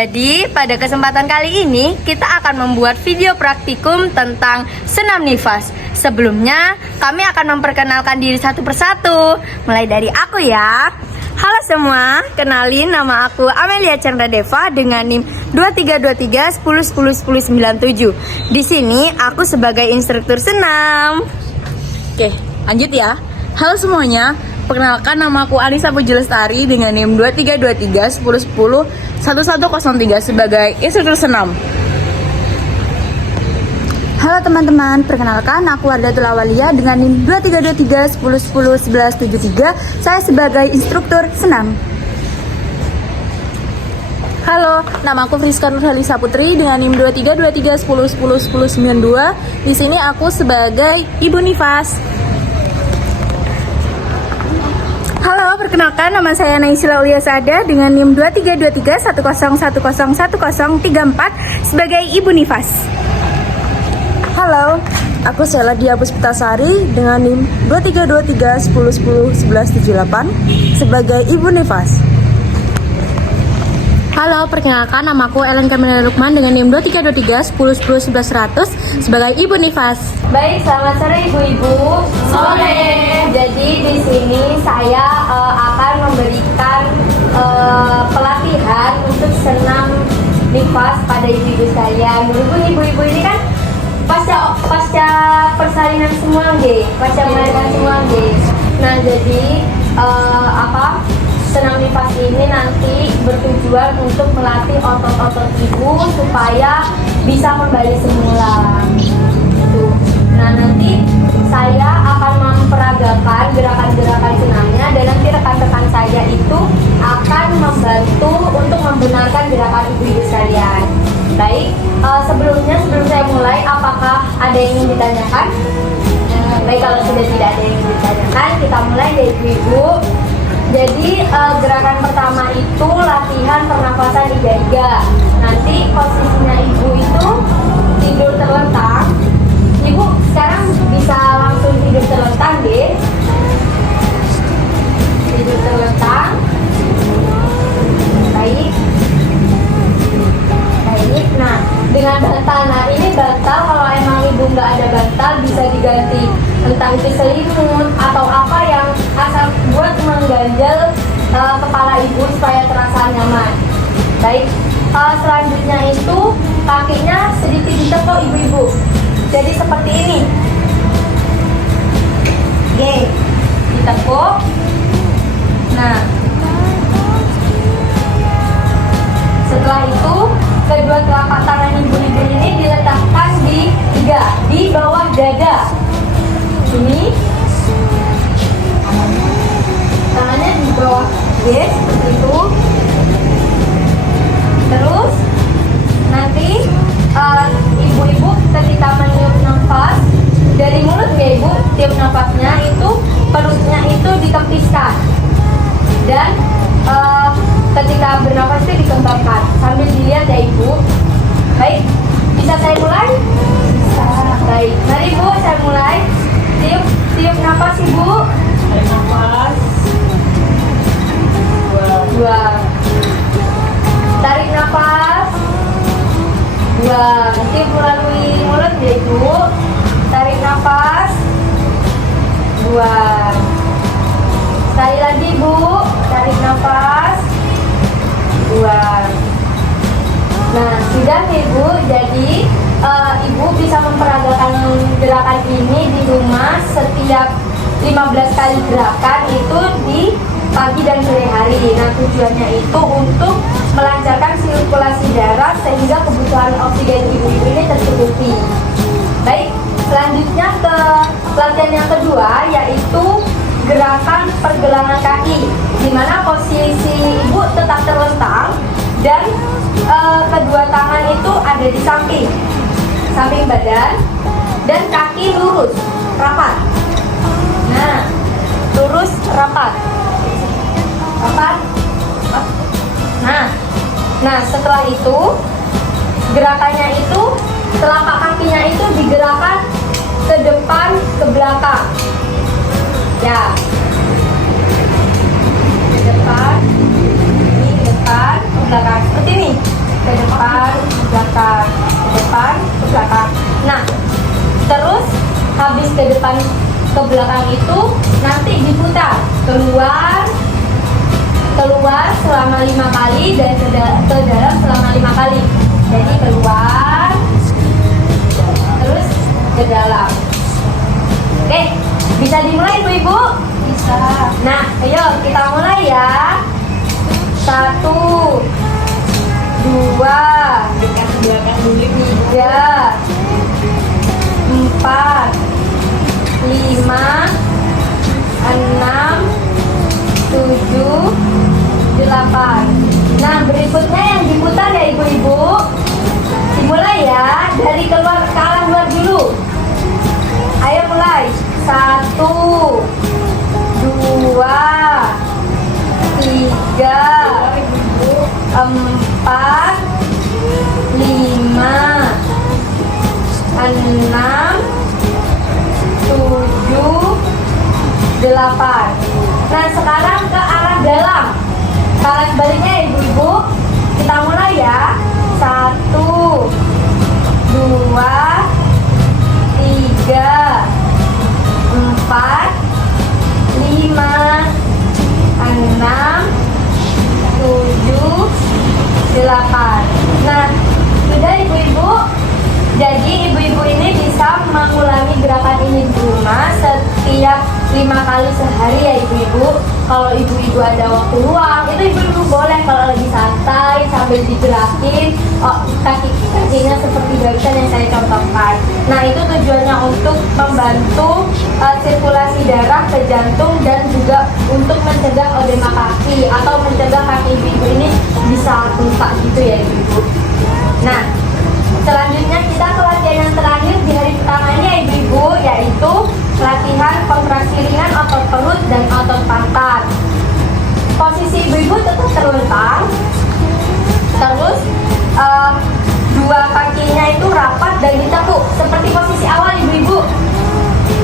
Jadi, pada kesempatan kali ini kita akan membuat video praktikum tentang senam nifas. Sebelumnya, kami akan memperkenalkan diri satu persatu. Mulai dari aku ya. Halo semua, kenalin nama aku Amelia Chandra Deva dengan NIM 2323 10 10 10 97. Di sini aku sebagai instruktur senam. Oke, lanjut ya. Halo semuanya, perkenalkan nama aku Anissa Puji Lestari dengan NIM 2323 10 10 1103 sebagai instruktur senam. Halo teman-teman, perkenalkan aku Wardatul Awalia dengan NIM 2323 10 10 11 73. Saya sebagai instruktur senam. Halo, nama aku Friska Nurhalisa Putri dengan NIM 2323 10 10 10 92. Di sini aku sebagai Ibu Nifas. Halo, perkenalkan nama saya Naisila Ulia Sada dengan NIM 2323 10 10 10 34 sebagai Ibu Nifas. Halo, aku Sela Dia Puspitasari dengan NIM 2323 10 10 11 78 sebagai Ibu Nifas. Halo, perkenalkan nama aku Ellen Kamila Lukman dengan NIM 2323 10 10 11 100 sebagai Ibu Nifas. Baik, selamat sore ibu-ibu. Sore. Jadi di sini saya akan memberikan pelatihan untuk senam nifas pada ibu-ibu sekalian. Berhubung ibu-ibu ini kan pasca persalinan semua pasca melahirkan semua Nah, jadi senam nifas ini nanti bertujuan untuk melatih otot-otot ibu supaya bisa kembali semula. Gitu. Nah, nanti saya akan memperagakan gerakan-gerakan senamnya dan nanti rekan-rekan saya itu akan membantu untuk membenarkan gerakan ibu-ibu sekalian. Baik, sebelum saya mulai, apakah ada yang ingin ditanyakan? Baik, kalau sudah tidak ada yang ingin ditanyakan, kita mulai ya ibu-ibu. Jadi gerakan pertama itu latihan pernafasan iga-iga. Nanti posisinya ibu itu tidur terlentang. Ibu sekarang bisa langsung tidur terlentang deh. Tidur terlentang. Baik. Baik. Nah, dengan bantal. Nah, ini bantal kalau emang ibu nggak ada bantal bisa diganti entah itu selimut atau apa yang asal buat mengganjal kepala ibu supaya terasa nyaman. Baik, selanjutnya itu kakinya sedikit ditekuk ibu-ibu. Jadi seperti ini. Oke, ditekuk. Nah, setelah itu kedua telapak tangan ibu-ibu ini diletakkan di bawah dada. Ini tangannya di bawah seperti itu. Terus nanti ibu-ibu ketika meniup nafas dari mulut ya ibu, tiup nafasnya itu perutnya itu ditepiskan dan ketika bernafas itu dikembangkan sambil dilihat ya ibu. Baik, bisa saya mulai? Bisa. Baik, mari ibu saya mulai. Tiup nafas ibu. Tarik nafas. Buang. Tarik nafas. Buang. Tiup melalui mulut ya ibu. Tarik nafas. Buang. Sekali lagi ibu. Tarik nafas. Buang. Nah, sudah ibu. Jadi ibu bisa memperagakan gerakan ini di rumah setiap 15 kali gerakan itu di pagi dan sore hari. Nah, tujuannya itu untuk melancarkan sirkulasi darah sehingga kebutuhan oksigen ibu-ibu ini tercukupi. Baik, selanjutnya ke latihan yang kedua yaitu gerakan pergelangan kaki, di mana posisi ibu tetap terlentang dan kedua tangan itu ada di samping badan dan kaki lurus rapat. Nah, lurus rapat. Nah, setelah itu gerakannya itu telapak kakinya itu digerakkan ke depan ke belakang. Ya, ke depan, ke belakang seperti ini. belakang, ke depan, ke belakang. Nah, terus habis ke depan ke belakang itu nanti diputar keluar selama 5 kali dan ke dalam selama 5 kali. Jadi keluar terus ke dalam. Oke, bisa dimulai ibu-ibu? Bisa. Nah, ayo kita mulai ya. 1, 2, 3, 4, 5, 6, 7, 8. Nah, berikutnya yang diputar ya ibu-ibu. Dimulai ya, dari keluar ke arah luar dulu. Ayo mulai. 1, 2, 3, 4, 5, 6, 7, 8. Nah, sekarang ke arah dalam. Kalian baliknya ya ibu-ibu. Kita mulai ya. 1, 2, 3, 4, 5, 6, 7, 8. Nah, sudah ibu-ibu. Jadi ibu-ibu ini bisa mengulangi gerakan ini di rumah setiap 5 kali sehari ya ibu-ibu. Kalau ibu-ibu ada waktu luang, itu ibu-ibu boleh kalau lagi santai sambil digerakin kaki-kakinya seperti barusan yang saya contohkan. Nah, itu tujuannya untuk membantu sirkulasi darah ke jantung dan juga untuk mencegah edema kaki atau mencegah kaki ibu-ibu ini bisa bengkak gitu ya ibu-ibu. Nah, selanjutnya kita ke latihan yang terakhir di hari pertama ini ya ibu-ibu, yaitu latihan kontraksi ringan otot perut dan otot pangkat. Posisi ibu-ibu tetap terlentang, terus dua kakinya itu rapat dan ditekuk seperti posisi awal ibu-ibu.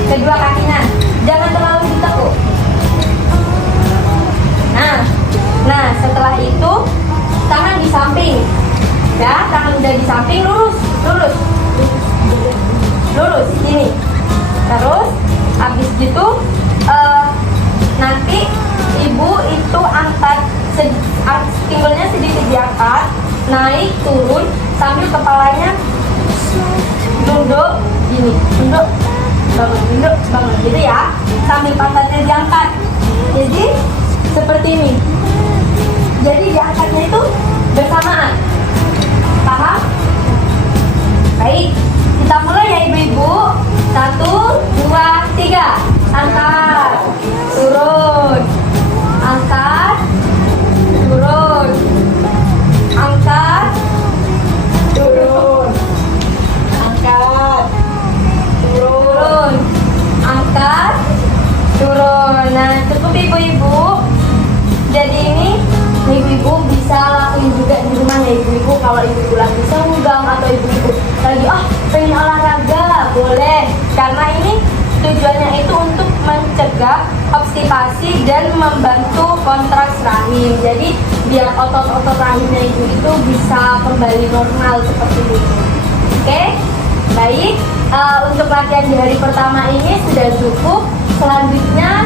Kedua kakinya jangan terlalu ditekuk. Nah setelah itu tangan di samping. Ya, tangan udah di samping, lurus ini. Terus habis gitu nanti ibu itu angkat pinggulnya sedikit diangkat, naik turun sambil kepalanya nunduk gini, nunduk bangun gitu ya, sambil pantatnya diangkat. Jadi seperti ini. Jadi diangkatnya itu bersamaan. Paham? Baik, kita mulai ya ibu-ibu. 1, 2, 3. Angkat, turun, angkat, turun, angkat, turun, angkat, turun, angkat, turun. Nah, cukup ibu-ibu. Jadi ini ibu-ibu bisa lakuin juga di rumah ya ibu-ibu. Kalau ibu-ibu lagi senggang atau ibu-ibu lagi pengen olahraga, boleh. Karena ini tujuannya itu untuk mencegah obstipasi dan membantu kontraks rahim. Jadi biar otot-otot rahimnya ibu itu bisa kembali normal seperti itu. Oke, baik. Untuk latihan di hari pertama ini sudah cukup. Selanjutnya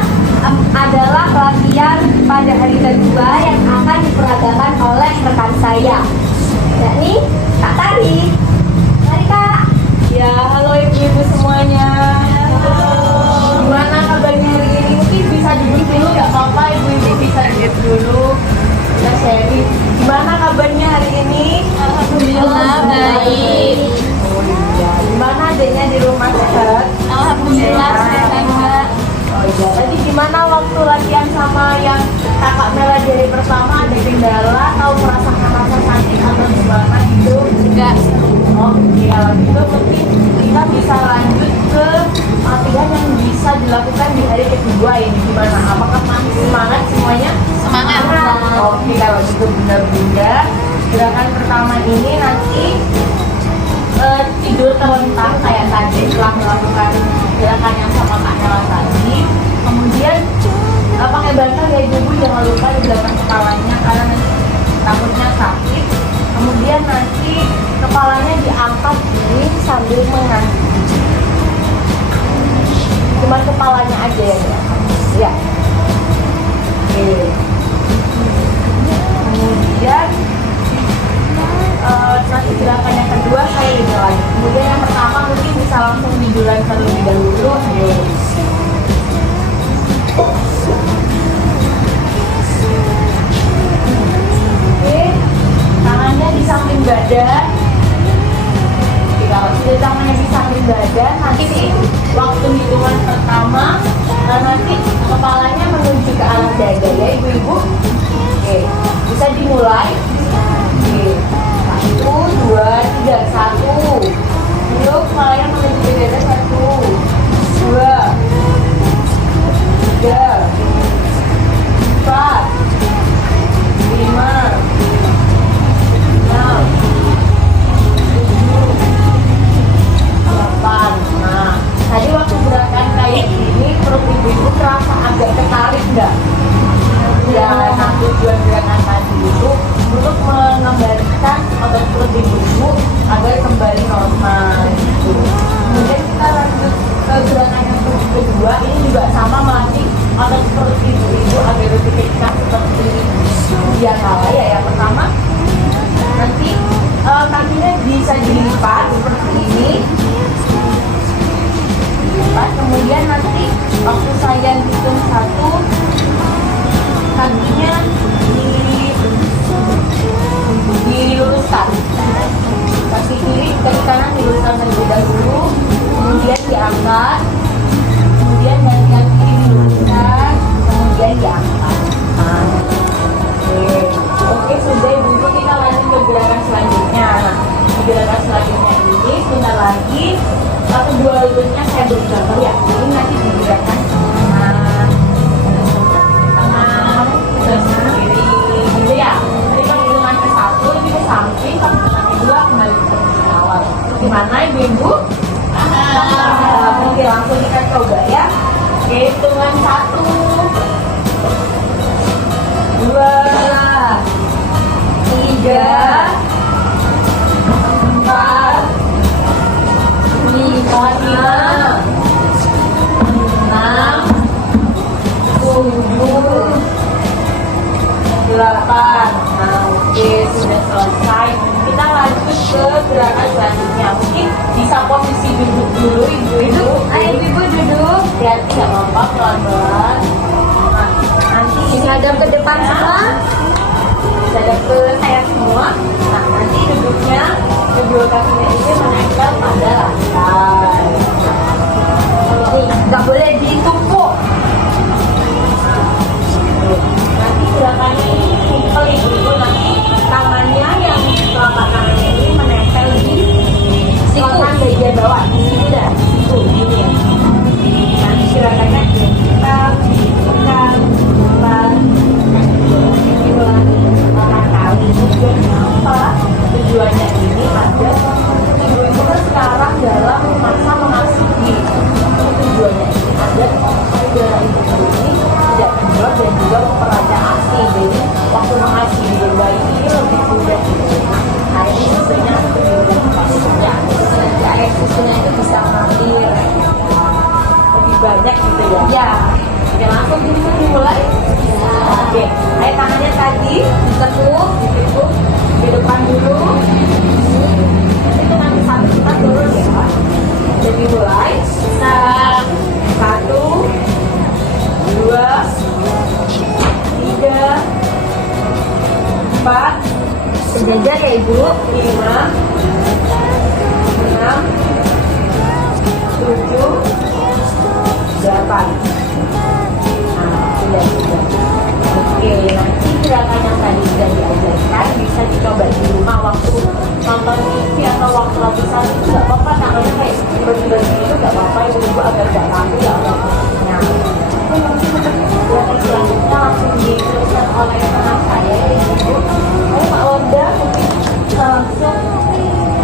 adalah latihan pada hari kedua yang akan diperagakan oleh rekan saya, yakni Kak Tari. Mari Kak. Ya, halo ibu-ibu semuanya. Gimana kabarnya hari ini? Mungkin bisa duduk dulu, gak apa-apa ibu-ibu bisa duduk dulu. Kita sharing. Gimana kabarnya hari ini? Alhamdulillah baik. Gimana adanya di rumah sehat? Alhamdulillah sehat Mbak. Oh iya. Tadi gimana waktu latihan sama yang kakak Mela di hari pertama, ada kendala atau merasakan rasa sakit atau gimana gitu? Enggak. Oke, kalau gitu mungkin kita bisa lanjut ke latihan yang bisa dilakukan di hari kedua ini. Gimana? Apakah masih semangat semuanya? Semangat. Oke, kalau gitu bunda-bunda, gerakan pertama ini nanti tidur terlentang kayak tadi setelah melakukan gerakan yang sama Kak Nela tadi. Kemudian pakai bantal ya ibu, jangan lupa di belakang kepalanya karena nanti takutnya sakit. Kemudian nanti kepalanya diangkat gini sambil mengacu. Cuma kepalanya aja ya. Ya. Oke. Kemudian nanti gerakan yang kedua saya ini lagi. Kemudian yang pertama mungkin bisa langsung dijulan terlebih dahulu. Ayo. Oke, tangannya di samping badan. Oke, kalau sudah tangannya di samping badan, nanti waktu hitungan pertama, nanti kepalanya menuju ke arah dada ya ibu-ibu. Oke, bisa dimulai. Oke, 1, 2, 3, 1. Yuk, kepalanya menuju ke dada 1, 2, 3, 4, 5, 6, 7, 8. Nah, tadi waktu gerakan kayak gini perut ibu-ibu terasa agak ketarik enggak? Ya, nah tujuan gerakan tadi itu untuk mengembalikan otot perut ibu-ibu agar kembali normal gitu. Kemudian kita lanjut ke gerakan yang kedua, ini juga sama melatih otot perut ibu-ibu agar lebih kencang seperti dia kala ya. Yang pertama nanti kakinya bisa dilipat seperti ini, dilipat. Kemudian nanti waktu saya hitung 1, kakinya diluruskan, kaki kiri, kaki kanan diluruskan terlebih dahulu, kemudian diangkat, kemudian kaki kiri diluruskan, kemudian diangkat. Nah, oke, sudah ibu, kita lanjut ke gerakan selanjutnya. Nah, di gerakan selanjutnya ini sebentar lagi kedua lututnya saya beri contoh ya. Ini nanti digerakan kiri gitu ya. Jadi kalau hitungan ke 1 ini ke samping, kalau hitungan kedua kembali ke awal. Gimana ibu-ibu? Oke, langsung kita coba ya. Oke, hitungan 1, 2, 3, 4, 5, 6, 7, 8. Nah, oke, sudah selesai. Kita lanjut ke gerakan selanjutnya. Mungkin bisa posisi duduk dulu ibu-ibu. Ayo ibu duduk. Hati-hati, nggak apa-apa, pelan-pelan. Nah, nanti ini hadap ke depan semua. Hadap ke saya semua. Nah, nanti duduknya kedua kakinya ini menempel pada lantai. Ini nggak boleh ditumpuk. Nanti gerakannya ini simpel ibu, nanti tangannya yang telapak tangannya ini menempel di silang bagian bawah, di sini dah, situ, gini ya. Nanti gerakannya kita kali. Kenapa tujuannya ini ada ibu-ibu kan sekarang dalam masa mengasuhi. Tujuannya ini ada udara ibu ini tidak kendor dan juga memperaja ASI. Jadi waktu mengasuhi ibu bayi ini lebih mudah gitu. Nah, ini susunya ya, nanti air susunya itu bisa mengalir lebih banyak gitu ya. Ya, oke, langsung bisa dimulai. Oke, ayo tangannya tadi ditekuk di depan dulu. Itu nanti satu kita turun ya Pak. Jadi mulai. 1, 2, 3, 4, sejajar ya Ibu. 5, 6, 7, 8. Nah, sudah. Oke, nanti gerakan yang tadi sudah diajarkan bisa dicoba di rumah waktu nonton TV atau waktu lagi salin itu nggak apa-apa, tangannya kayak bagi-bagi itu nggak apa-apa, ibu agar nggak kaku ya otaknya. Gerakan selanjutnya langsung diteruskan oleh anak saya ya ibu. Ayo Pak Wanda mungkin langsung.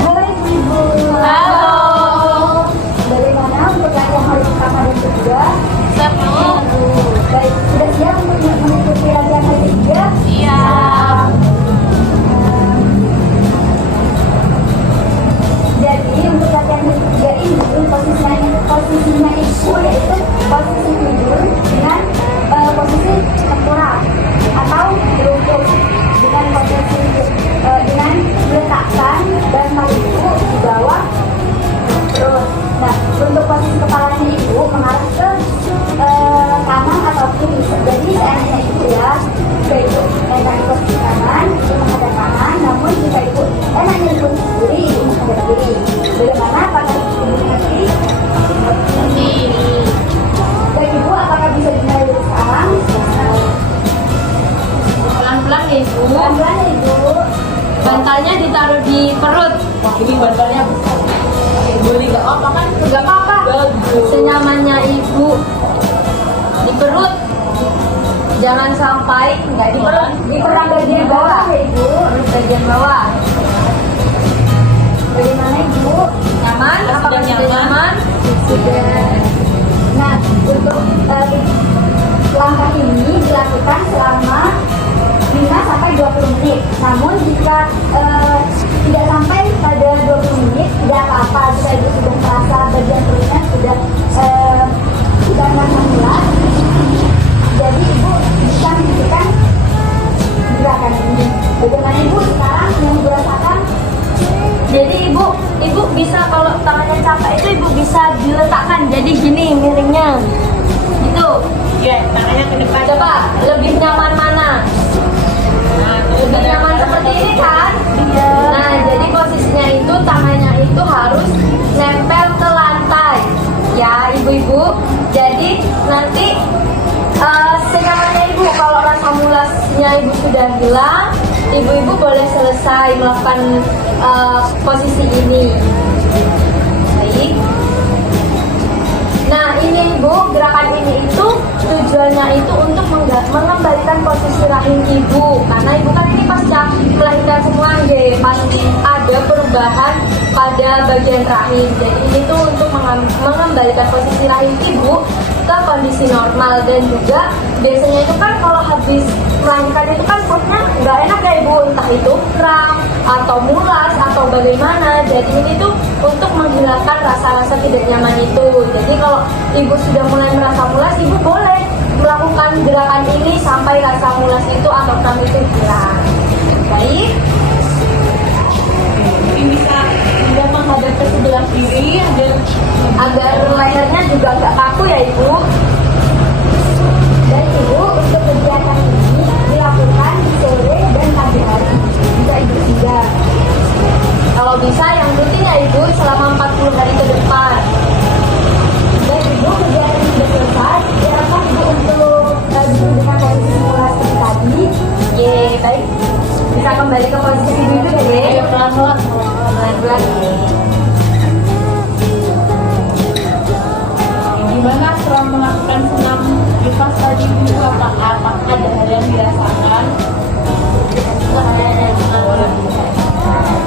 Halo ibu. Halo. Bagaimana untuk latihan hari pertama dan kedua? Siap Bu. Baik, sudah siap untuk mengikuti latihan hari ketiga? Siap. kiri, ibu menghadap kiri. Bagaimana? Apakah ibu mengerti? Dan ibu apakah bisa dimulai dari sekarang? Pelan-pelan ya ibu. Pelan-pelan ya, ibu. Bantalnya ditaruh di perut. Wah, ini bantalnya besar. Boleh nggak apa kan? Gak apa-apa. Bagus. Senyamannya ibu. Di perut. Jangan sampai nggak di perut. Di perut bagian bawah ya, ibu. Perut bagian bawah. Bagaimana, ibu? Nyaman? Apakah sudah nyaman? Sudah. Nah, untuk langkah ini dilakukan selama 5 sampai 20 menit. Namun jika tidak sampai pada 20 menit, tidak apa-apa. Jika ibu sudah merasa bagian perutnya sudah merasa mulas, jadi ibu bisa menghentikan gerakan ini. Bagaimana ibu sekarang yang ibu rasakan? Jadi ibu bisa kalau tangannya capek itu ibu bisa diletakkan jadi gini miringnya. Itu. Ya, tangannya ke depan. Coba lebih nyaman mana? Nah, Lebih nyaman seperti ini kan? Iya. Nah, jadi posisinya itu tangannya itu harus nempel ke lantai. Ya, ibu-ibu. Jadi nanti senyamannya ibu kalau rasa mulasnya ibu sudah hilang, ibu-ibu boleh selesai melakukan posisi ini. Baik. Nah, ini ibu, gerakan ini itu tujuannya itu untuk mengembalikan posisi rahim ibu. Karena ibu kan ini pasca melahirkan semua, ya, pasti ada perubahan pada bagian rahim. Jadi ini tuh untuk mengembalikan posisi rahim ibu ke kondisi normal. Dan juga biasanya itu kan kalau habis melahirkan itu kan perutnya nggak enak ya ibu, entah itu kram atau mulas atau bagaimana. Jadi ini tuh untuk menghilangkan rasa-rasa tidak nyaman itu. Jadi kalau ibu sudah mulai merasa mulas, ibu boleh melakukan gerakan ini sampai rasa mulas itu atau kram itu hilang. Baik. Mungkin bisa juga menghadap ke sebelah kiri Agar lehernya juga nggak kaku ya ibu. Dan ibu untuk kegiatan ini dilakukan di sore dan pagi hari. Bisa ibu juga. Kalau bisa yang rutin ya ibu selama 40 hari ke depan. Dan ibu kegiatan ini sudah selesai. Diharapkan ibu untuk duduk dengan posisi mulas seperti tadi. Ye, baik. Bisa kembali ke posisi duduk ya deh. Ayo pelan-pelan. Pelan-pelan. Gimana setelah melakukan senam nafas tadi itu apakah ada hal yang dirasakan?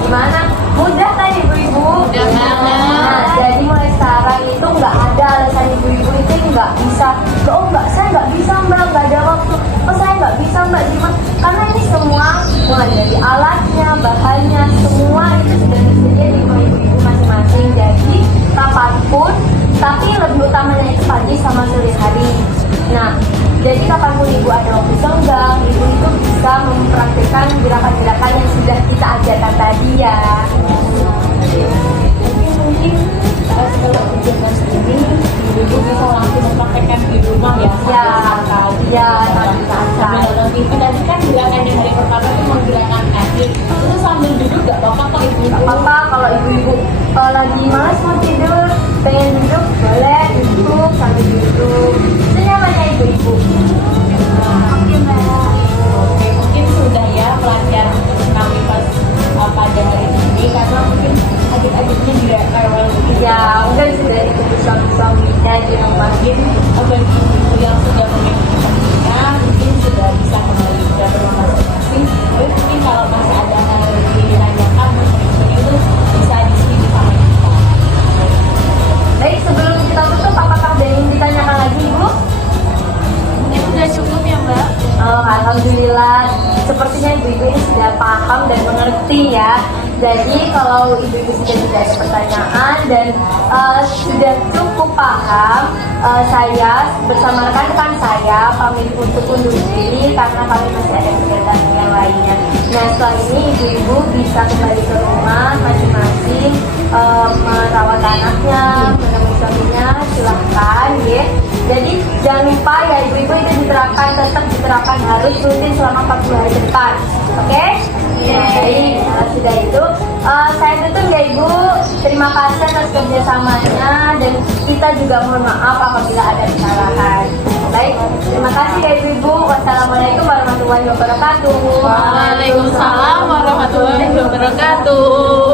Gimana? Mudah kan ibu-ibu? Mudah banget. Nah, jadi mulai sekarang itu nggak ada alasan ibu-ibu itu nggak bisa. Oh nggak, saya nggak bisa mbak, nggak ada waktu. Oh saya nggak bisa mbak, gimana? Karena ini semua mulai dari alatnya, bahannya, semua itu sudah tersedia di rumah ibu-ibu masing-masing. Jadi kapanpun, tapi lebih utamanya itu pagi sama sore hari. Nah, jadi kapanpun ibu ada waktu senggang, ibu itu bisa mempraktikkan gerakan-gerakan yang sudah kita ajarkan tadi ya. Mungkin setelah ujian ini ibu bisa langsung mempraktekkan di rumah ya. Ya, ya, nanti sambil nonton TV tadi kan gerakan di hari pertama itu menggerakkan kaki. Itu sambil duduk gak apa-apa kok ibu. Gak apa-apa kalau ibu-ibu lagi malas mau tidur, pengen duduk, boleh duduk sambil duduk. Senyamannya ibu-ibu. Oke mbak. Oke, mungkin sudah ya pelatihan kami pas pada hari ini karena mungkin adik-adiknya tidak rewel begitu. Ya, mungkin sudah ikut suami-suaminya di rumah. Mungkin bagi ibu yang sudah memiliki pernikahan mungkin sudah bisa kembali ke rumah masing-masing. Tapi mungkin kalau masih ada hal yang ditanyakan mungkin itu bisa di sini sama kita. Baik, sebelum kita tutup, apakah ada yang ditanyakan lagi ibu? Ini sudah cukup ya mbak. Oh, alhamdulillah. Sepertinya ibu-ibu ini sudah paham dan mengerti ya. Jadi kalau ibu-ibu sudah tidak ada pertanyaan dan sudah cukup paham, saya bersama rekan-rekan saya pamit untuk undur diri karena kami masih ada kegiatan yang lainnya. Nah, setelah ini ibu-ibu bisa kembali ke rumah masing-masing, merawat anaknya, menemui suaminya, silahkan ya. Jadi jangan lupa ya ibu-ibu itu diterapkan, tetap diterapkan harus rutin selama 40 hari ke depan. Oke? Baik, sudah itu saya tutup ya Ibu. Terima kasih atas kerjasamanya dan kita juga mohon maaf apabila ada kesalahan. Baik, terima kasih ya Ibu. Wassalamualaikum warahmatullahi wabarakatuh. Waalaikumsalam warahmatullahi wabarakatuh.